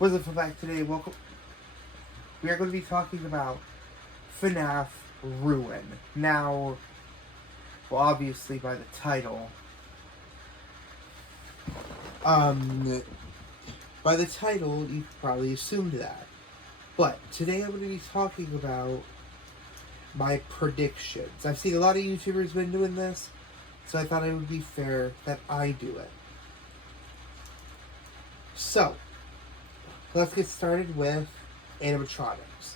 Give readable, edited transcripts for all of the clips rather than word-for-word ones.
What's up, back today? Welcome. We are going to be talking about FNaF Ruin. Now, well, obviously by the title, you probably assumed that. But today I'm going to be talking about my predictions. I've seen a lot of YouTubers been doing this, so I thought it would be fair that I do it. So, let's get started with animatronics.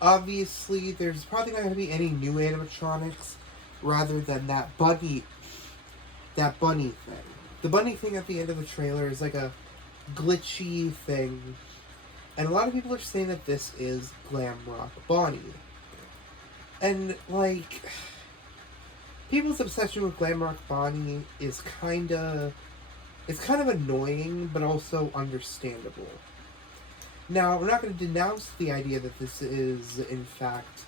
Obviously, there's probably not going to be any new animatronics rather than that bunny thing. The bunny thing at the end of the trailer is like a glitchy thing, and a lot of people are saying that this is Glam Rock Bonnie. And, like, people's obsession with Glam Rock Bonnie is kind of annoying, but also understandable. Now, I'm not going to denounce the idea that this is, in fact,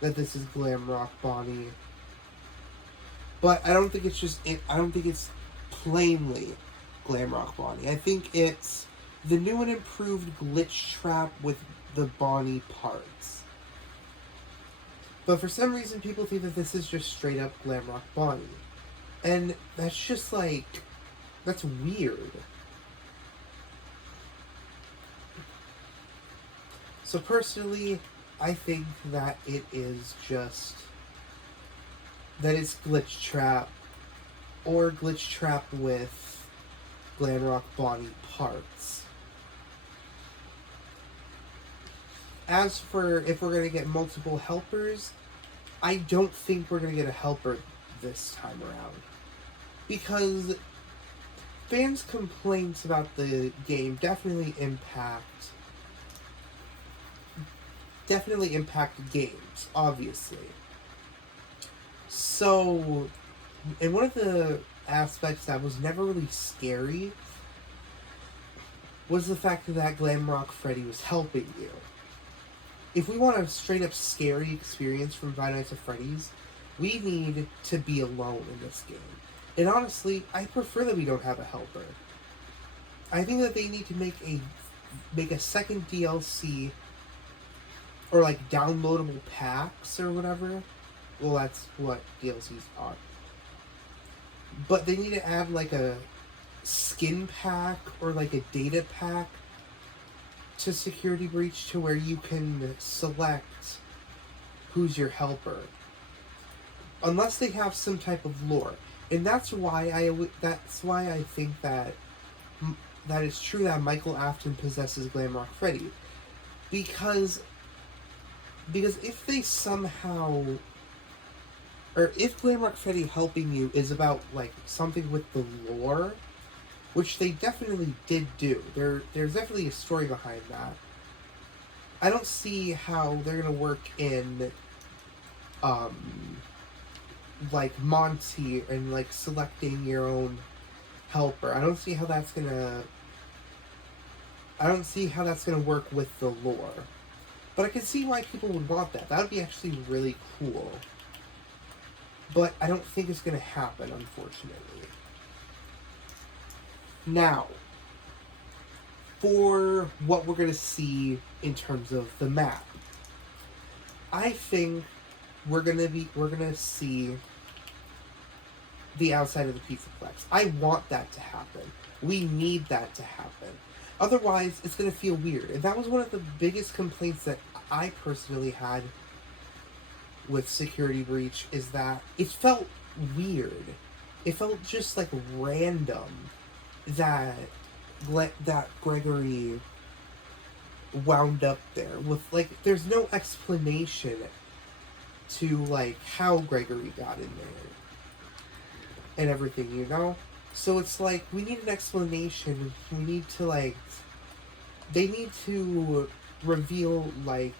Glam Rock Bonnie. But I don't think it's plainly Glam Rock Bonnie. I think it's the new and improved glitch trap with the Bonnie parts. But for some reason, people think that this is just straight up Glam Rock Bonnie. And that's just that's weird. So personally, I think that it's Glitch Trap, or Glitch Trap with Glam Rock Bonnie parts. As for if we're going to get multiple helpers, I don't think we're going to get a helper this time around. Because fans' complaints about the game definitely impact games, obviously. So, and one of the aspects that was never really scary was the fact that Glam Rock Freddy was helping you. If we want a straight up scary experience from Five Nights at Freddy's, we need to be alone in this game. And honestly, I prefer that we don't have a helper. I think that they need to make a second DLC, or like downloadable packs or whatever. Well, that's what DLCs are. But they need to add like a skin pack or like a data pack to Security Breach, to where you can select who's your helper. Unless they have some type of lore. And that's why I think that it's true that Michael Afton possesses Glam Rock Freddy. Because if they somehow, or if Glam Rock Freddy helping you is about like something with the lore, which they definitely did do, there's definitely a story behind that. I don't see how they're gonna work in like Monty and like selecting your own helper. I don't see how that's gonna work with the lore. But I can see why people would want that. That would be actually really cool. But I don't think it's going to happen, unfortunately. Now, for what we're going to see in terms of the map, I think we're going to see the outside of the Pizzaplex. I want that to happen. We need that to happen. Otherwise, it's going to feel weird. And that was one of the biggest complaints that I personally had with Security Breach, is that it felt weird. It felt just like random that Gregory wound up there with, like, there's no explanation to like how Gregory got in there and everything, you know? So it's like, we need an explanation. We need to, like, they need to reveal, like,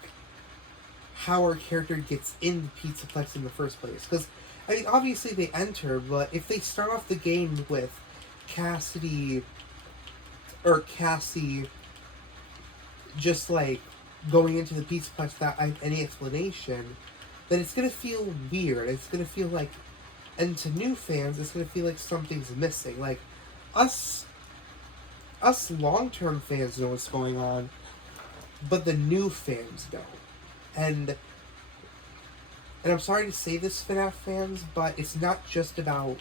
how our character gets in the Pizzaplex in the first place. Because, I mean, obviously they enter, but if they start off the game with Cassie just, like, going into the Pizzaplex without any explanation, then it's going to feel weird. It's going to feel like, and to new fans, it's going to feel like something's missing. Like, us Us long-term fans know what's going on, but the new fans don't. And I'm sorry to say this, FNaF fans, but it's not just about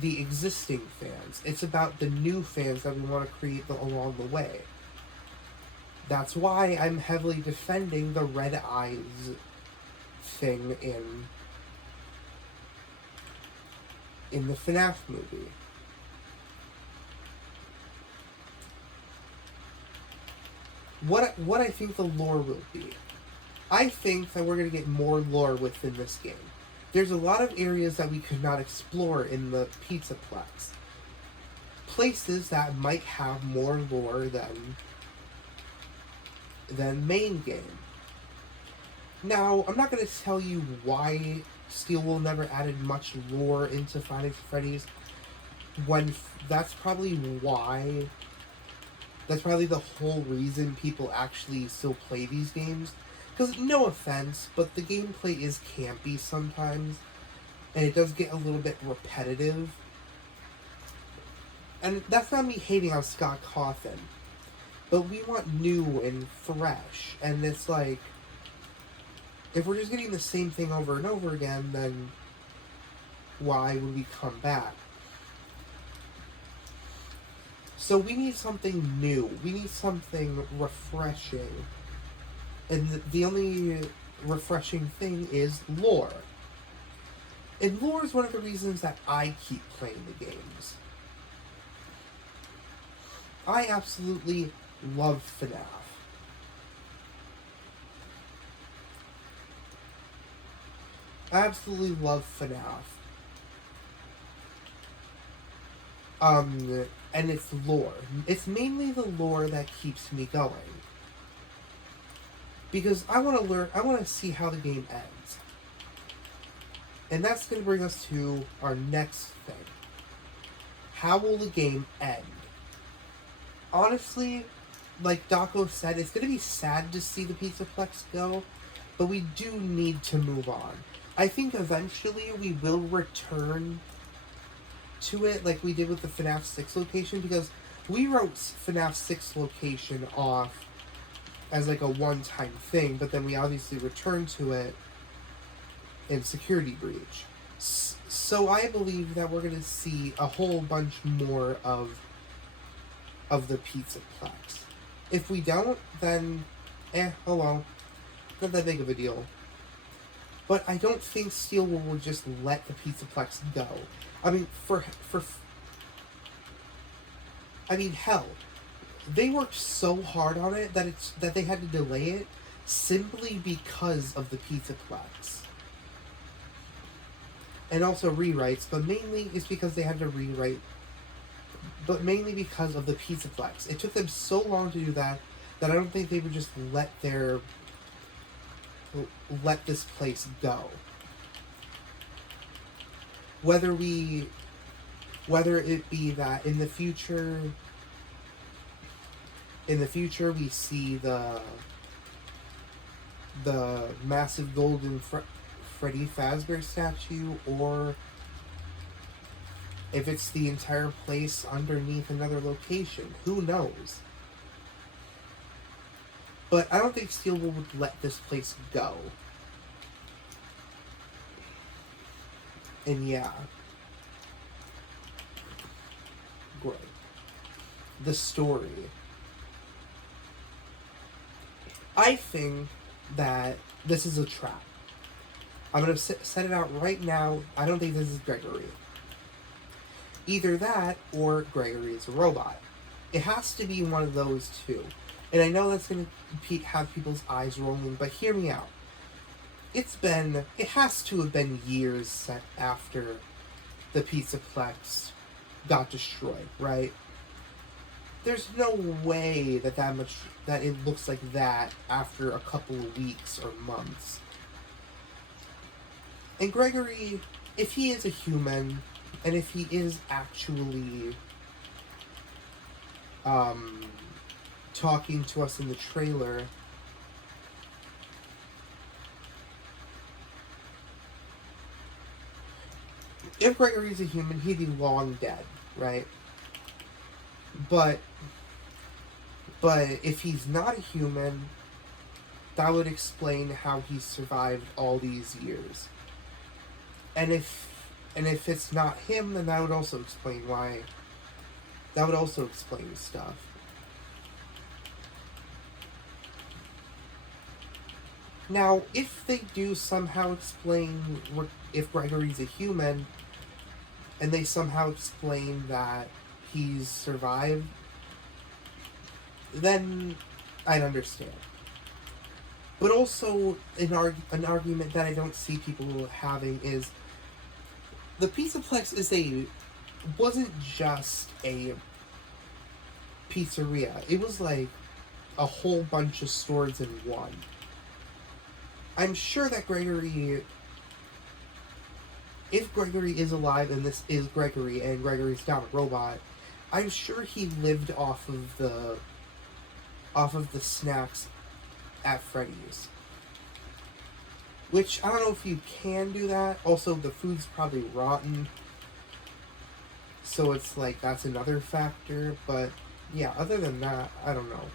the existing fans. It's about the new fans that we want to create along the way. That's why I'm heavily defending the Red Eyes thing in the FNaF movie. What I think the lore will be. I think that we're going to get more lore within this game. There's a lot of areas that we could not explore in the Pizzaplex. Places that might have more lore than main game. Now, I'm not going to tell you why Steel Wool never added much lore into Five Nights at Freddy's, when that's probably the whole reason people actually still play these games. Because, no offense, but the gameplay is campy sometimes, and it does get a little bit repetitive. And that's not me hating on Scott Cawthon, but we want new and fresh, and it's like, if we're just getting the same thing over and over again, then why would we come back? So we need something new. We need something refreshing. And the only refreshing thing is lore. And lore is one of the reasons that I keep playing the games. I absolutely love FNaF. I absolutely love FNaF. And it's lore. It's mainly the lore that keeps me going. Because I want to learn, I want to see how the game ends. And that's going to bring us to our next thing. How will the game end? Honestly, like Daco said, it's going to be sad to see the Pizzaplex go, but we do need to move on. I think eventually we will return to it like we did with the FNaF 6 location, because we wrote FNaF 6 location off as like a one-time thing, but then we obviously returned to it in Security Breach. So I believe that we're going to see a whole bunch more of the Pizzaplex. If we don't, then oh well, not that big of a deal. But I don't think Steel Wool will just let the Pizzaplex go. I mean, hell, they worked so hard on it that they had to delay it simply because of the Pizzaplex. And also rewrites, but mainly it's because they had to rewrite. But mainly because of the Pizzaplex. It took them so long to do that I don't think they would just let this place go. Whether it be that in the future we see the massive golden Freddy Fazbear statue, or if it's the entire place underneath another location, who knows? But I don't think Steel Wool would let this place go. And yeah. Great. The story. I think that this is a trap. I'm going to set it out right now. I don't think this is Gregory. Either that, or Gregory is a robot. It has to be one of those two. And I know that's going to have people's eyes rolling, but hear me out. It has to have been years after the Pizzaplex got destroyed, right? There's no way that it looks like that after a couple of weeks or months. And Gregory, if he is a human, and if he is actually talking to us in the trailer, if Gregory's a human, he'd be long dead, right? But but if he's not a human, that would explain how he survived all these years. And if it's not him, then that would also explain why. That would also explain stuff. Now, if they do somehow explain if Gregory's a human, and they somehow explain that he's survived, then I'd understand. But also, an argument that I don't see people having is the Pizzaplex wasn't just a pizzeria. It was like a whole bunch of stores in one. I'm sure that if Gregory is alive and this is Gregory and Gregory's not a robot, I'm sure he lived off of the snacks at Freddy's. Which, I don't know if you can do that. Also, the food's probably rotten. So it's like, that's another factor. But, yeah, other than that, I don't know.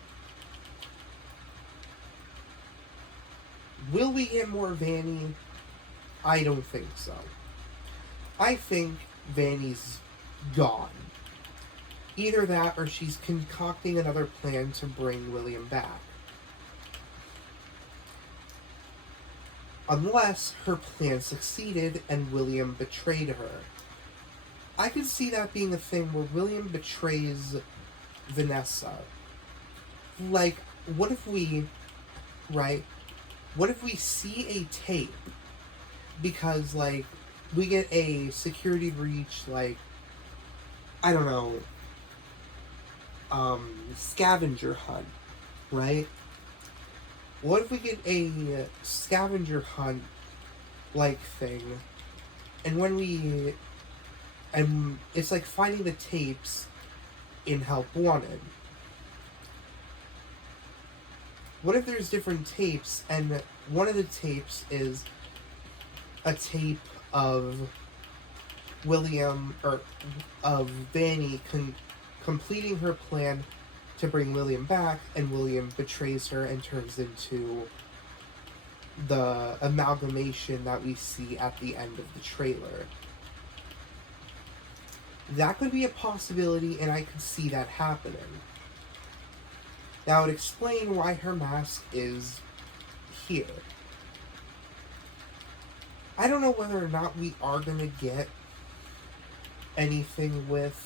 Will we get more Vanny? I don't think so. I think Vanny's gone. Either that or she's concocting another plan to bring William back. Unless her plan succeeded and William betrayed her. I could see that being a thing where William betrays Vanessa. Like, what if we see a tape? Because, like, we get a security breach, like, I don't know, scavenger hunt, right? What if we get a scavenger hunt like thing, and it's like finding the tapes in Help Wanted. What if there's different tapes, and one of the tapes is a tape of of Vanny completing her plan to bring William back, and William betrays her and turns into the amalgamation that we see at the end of the trailer. That could be a possibility, and I could see that happening. That would explain why her mask is here. I don't know whether or not we are going to get anything with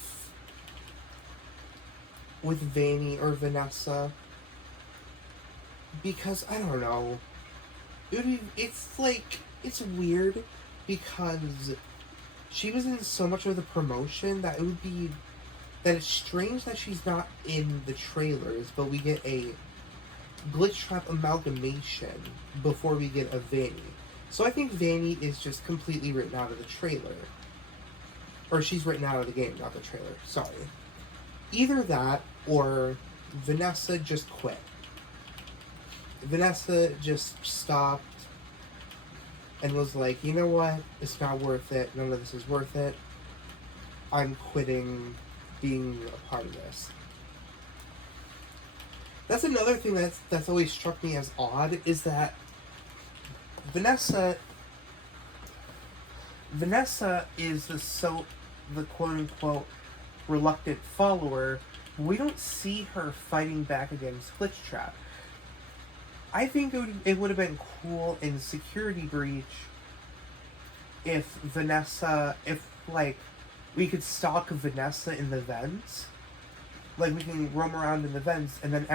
Vanny or Vanessa, because I don't know. It's weird because she was in so much of the promotion that it's strange that she's not in the trailers, but we get a Glitch Trap amalgamation before we get a Vanny. So I think Vanny is just completely written out of the trailer. Or she's written out of the game, not the trailer. Sorry. Either that, or Vanessa just quit. Vanessa just stopped and was like, you know what? It's not worth it. None of this is worth it. I'm quitting being a part of this. That's another thing that's always struck me as odd, is that Vanessa is the quote-unquote reluctant follower. We don't see her fighting back against Glitch Trap. I think it would have been cool in Security Breach if we could stalk Vanessa in the vents. Like, we can roam around in the vents, and then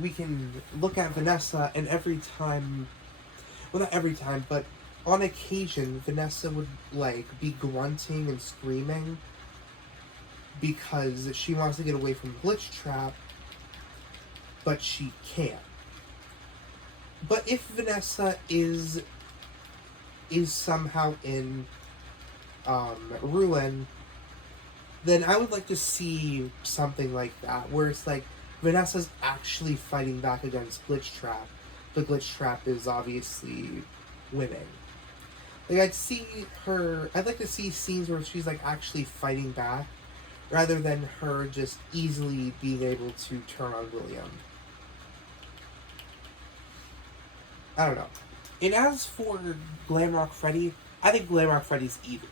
we can look at Vanessa, and every time, well, not every time, but on occasion, Vanessa would, be grunting and screaming because she wants to get away from Glitch Trap, but she can't. But if Vanessa is somehow in Ruin, then I would like to see something like that, where it's like Vanessa's actually fighting back against Glitch Trap, but Glitch Trap is obviously winning. Like, I'd like to see scenes where she's actually fighting back, rather than her just easily being able to turn on William. I don't know. And as for Glamrock Freddy, I think Glamrock Freddy's evil.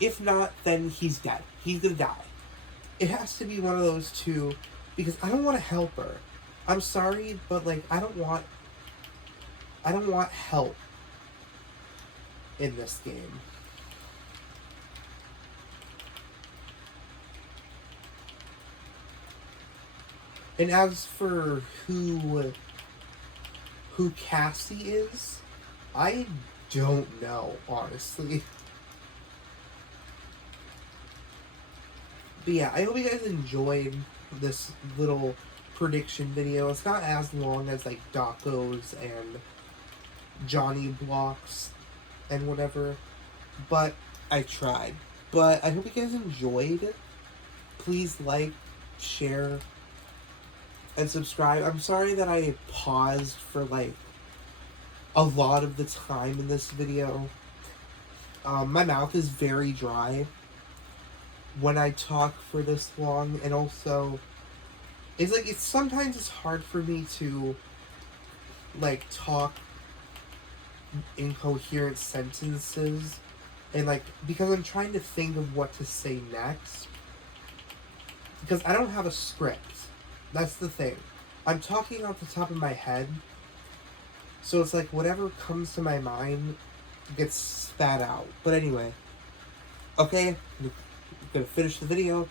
If not, then he's dead. He's gonna die. It has to be one of those two, because I don't want to help her. I'm sorry, but like I don't want help in this game. And as for who Cassie is, I don't know, honestly. But yeah, I hope you guys enjoyed this little prediction video. It's not as long as like Daco's and Johnny Blocks and whatever, but I tried. But I hope you guys enjoyed it. Please like, share, and subscribe. I'm sorry that I paused for like a lot of the time in this video. My mouth is very dry when I talk for this long, and also it's like sometimes it's hard for me to like talk incoherent sentences, and like because I'm trying to think of what to say next, because I don't have a script. That's the thing. I'm talking off the top of my head, so it's like whatever comes to my mind gets spat out. But anyway, okay, I'm gonna finish the video.